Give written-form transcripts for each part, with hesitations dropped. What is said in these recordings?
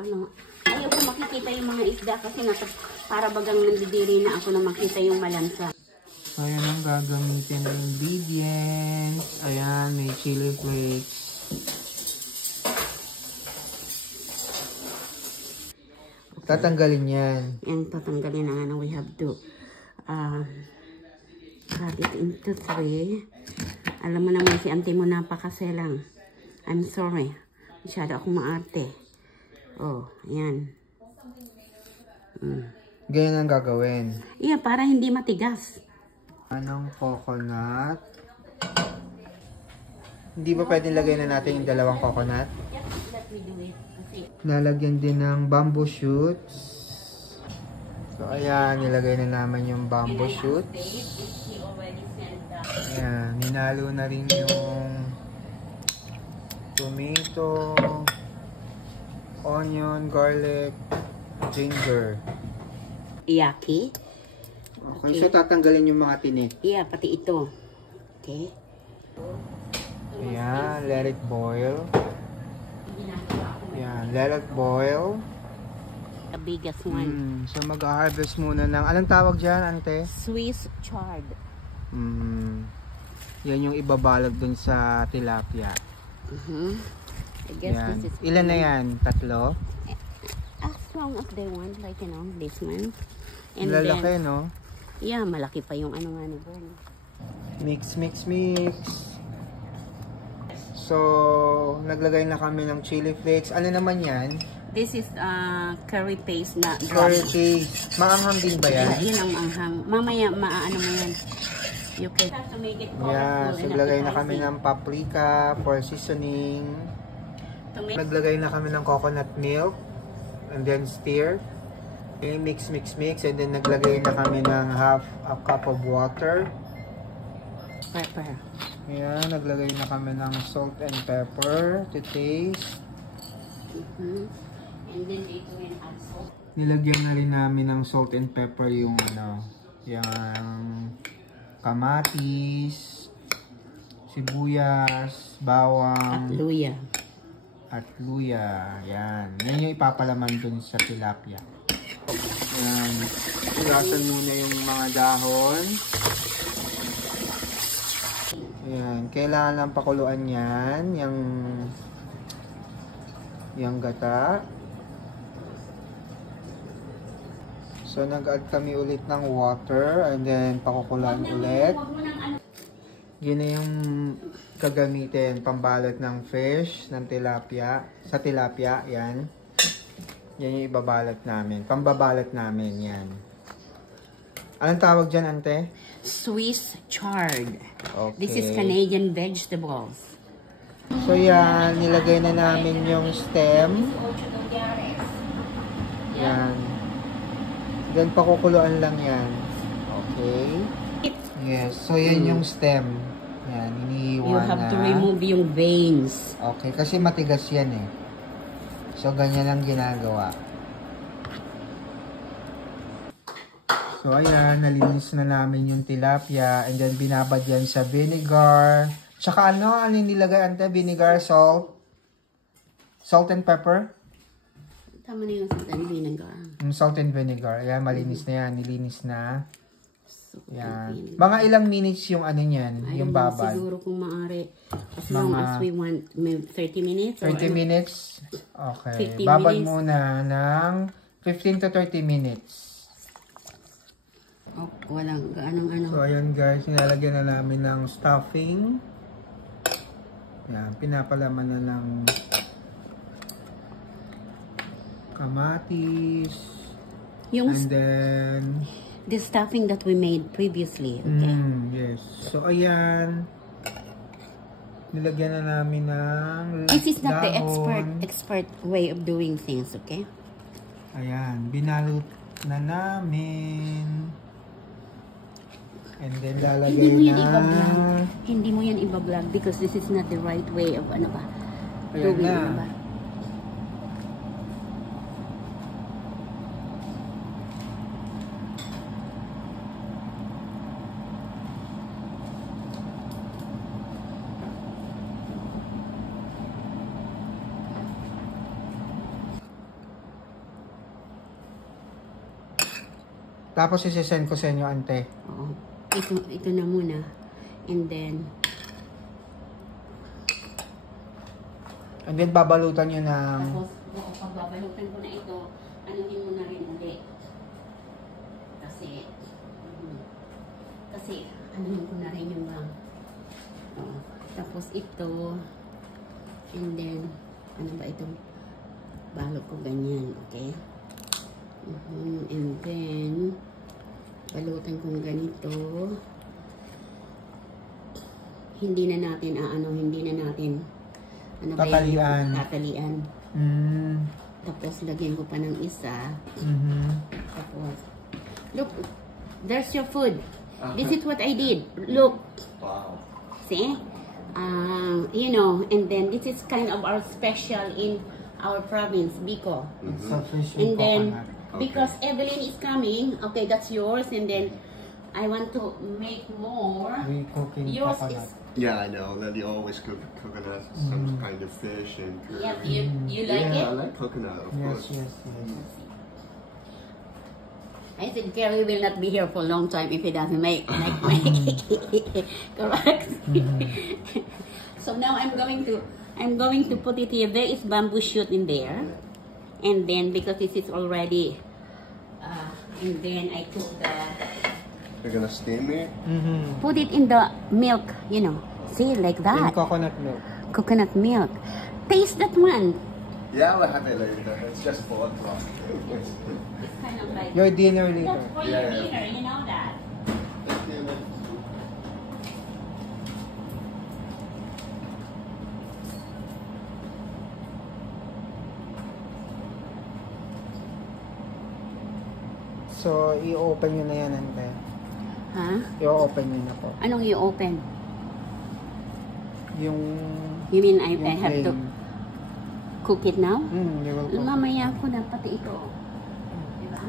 ano. Ayaw ko makikita yung mga isda kasi para bagang nandidiri na ako na makita yung malansa. So, ayan ang gagamitin ng ingredients. Ayan, may chili flakes. Tatanggalin yan. Yan, tatanggalin na nga na we have to cut it into 3. Alam mo naman si auntie mo napakaselang. I'm sorry. Masyado akong maarte. Oh, ayan. Ganyan ang gagawin. Yeah, para hindi matigas. Anong coconut? Hindi ba pwedeng lagay na natin yung dalawang coconut? Let me do it. Lalagyan din ng bamboo shoots. So, ayan, nilagay na naman yung bamboo shoots. Ayan, ninalo na rin yung tomato, onion, garlic, ginger. Yaki. Okay, so tatanggalin yung mga tinik. Yeah, pati ito. Okay. Ayan, let it boil. Ayan, let it boil. The biggest one. So mag-harvest muna ng, anong tawag dyan, ante? Swiss chard. Yan yung ibabalot dun sa tilapia. I guess Yan. this is... Ilan na yan? 3? As long as they want, like, you know, this one. And Lalaki, then, no? yeah, malaki pa yung ano nga ni Bern. Mix, mix, mix. So, naglagay na kami ng chili flakes. Ano naman yan? This is curry paste na Curry paste. Maanghang din ba yan? Yan ang anghang. Mamaya, maaano mo yan. You can have to make it colorful. Yeah, so naglagay na kami ng paprika for seasoning. Naglagay na kami ng coconut milk. And then stir. Okay, mix, mix, mix. And then naglagay na kami ng half a cup of water. Pepper. Ayan, naglagay na kami ng salt and pepper to taste. And then dito rin ang salt. Nilagyan na rin namin ng salt and pepper yung ano, yung kamatis, sibuyas, bawang, at luya. Yan. Yan yung ipapalaman dun sa tilapia. Ayan. Ilasan muna yung mga dahon. Ayan. Kailangan lang pakuluan yan. Yung gata. So, nag-add kami ulit ng water. And then, pakukuluan ulit. Yun na yung gagamitin. Pambalot ng fish, ng tilapia. Sa tilapia, yan. Yan yung ibabalot namin. Pambabalot namin, yan. Anong tawag dyan, ante? Swiss chard. Okay. This is Canadian vegetables. So, yan. Nilagay na namin yung stem. Yan. Then, pakukuluan lang yan. Okay. Yes. So, yan yung stem. Yan. Iniiwan na. You have to remove yung veins. Okay. Kasi matigas yan eh. So, ganyan lang ginagawa. So, ayan. Nalinis na namin yung tilapia. And then, binabad yan sa vinegar. Tsaka ano nilagay, ante? Vinegar, salt. Salt and pepper. Tama na yung salt and vinegar. Salt and vinegar. Ayan, malinis na yan. Nilinis na. Yan. Vinegar. Mga ilang minutes yung ano niyan, yung babad? Siguro kung maaari. As long as we want, 30 minutes? 30 minutes? Okay. 15 Babad minutes. muna ng 15 to 30 minutes. Oh, walang gaanong ano. So, ayan guys, nilalagyan na namin ng stuffing. Yan, pinapalaman na ng kamatis. And then, the stuffing that we made previously, okay? Yes. So, ayan. Nilagyan na namin ng This is not dahon. the expert way of doing things, okay? Ayan. Binalot na namin. And then, lalagay na. Hindi mo yan iba-vlog because this is not the right way of ano ba? Ayan na. Ano ba? Tapos isi-send ko sa inyo, ante. Oo. Ito na muna. And then babalutan nyo ng... tapos, pag babalutan ko na ito, anuhin mo na rin ulit. Kasi anuhin ko na rin yung tapos ito, and then, ano ba ito? Balot ko ganyan, okay? And then, balutan kong ganito. Hindi na natin, ano ba yan? Tatalian. Tapos, lagyan ko pa ng isa. Tapos, look, there's your food. This is what I did. Look. Wow. See? You know, and then this is kind of our special in our province, Bicol. And then, because Evelyn is coming, okay, that's yours, and then I want to make more. We cooking Yours coconut. Yeah, I know. That you always cook coconut, some kind of fish and curry. Yeah, you like Yeah, I it? like coconut, of Yes, course. yes. I think Gary will not be here for a long time if he doesn't make correct. So now I'm going to put it here. There is bamboo shoot in there, and then because this is already, and then I took You're gonna steam it? put it in the milk. You know, see like In that, coconut milk. coconut milk. Taste that one. Yeah, we'll have it later. It's just 4 o'clock. It's kind of like Your dinner later. that's for Yeah, your yeah. dinner. You know that. So, i-open nyo na yan, ante. Ha? I-open nyo na po. Anong i-open? Yung... You mean I yung have to flame. cook it now? You will cook. Mamaya ko na pati ito. Diba?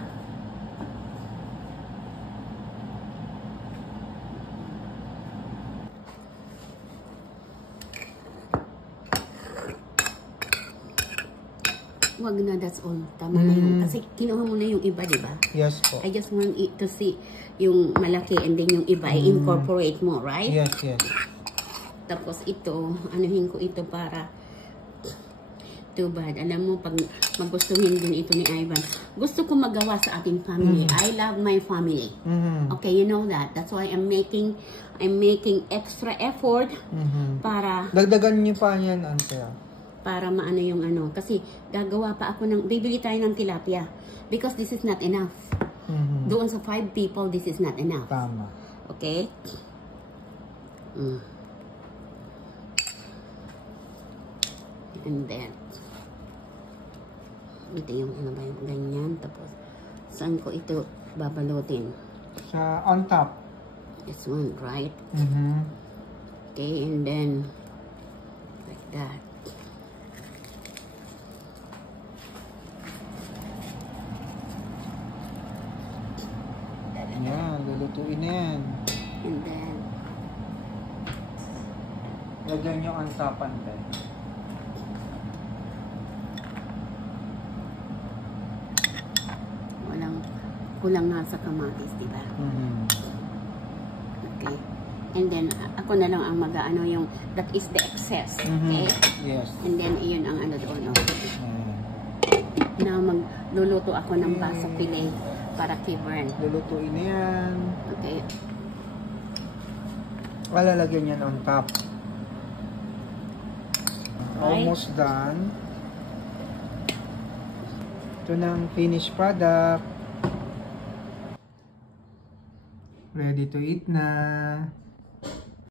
Wag na, that's all. Tama na yun. Kasi kinuha mo na yung iba, diba? Yes po. I just want it to see yung malaki and then yung iba, incorporate mo, right? Yes, yes. Tapos ito, anuhin ko ito para too bad. Alam mo, pag magustuhin din ito ni Ivan, gusto ko magawa sa ating family. I love my family. Okay, you know that. That's why I'm making extra effort para Dagdagan nyo pa yan, ante. maano yung ano. Kasi gagawa pa ako ng, bibili tayo ng tilapia. Because this is not enough. Doon sa 5 people, this is not enough. Tama. Okay? And then, ito yung ano ba yung ganyan. Tapos, saan ko ito babalutin? Sa on top. This one, right? Okay, and then, like that. Yan, lulutuin na yan. And then, Lagyan nyo on top, ante. kulang nga sa kamatis, di ba? Okay. And then, ako na lang ang mag-ano yung, that is the excess. Okay? Yes. And then, iyon ang ano doon. Now, magluluto ako ng basa pile para kay Vern. Lulutuin na yan. Okay. Lalagyan yan on top. Right. Almost done. Ito na ang finished product. Ready to eat na.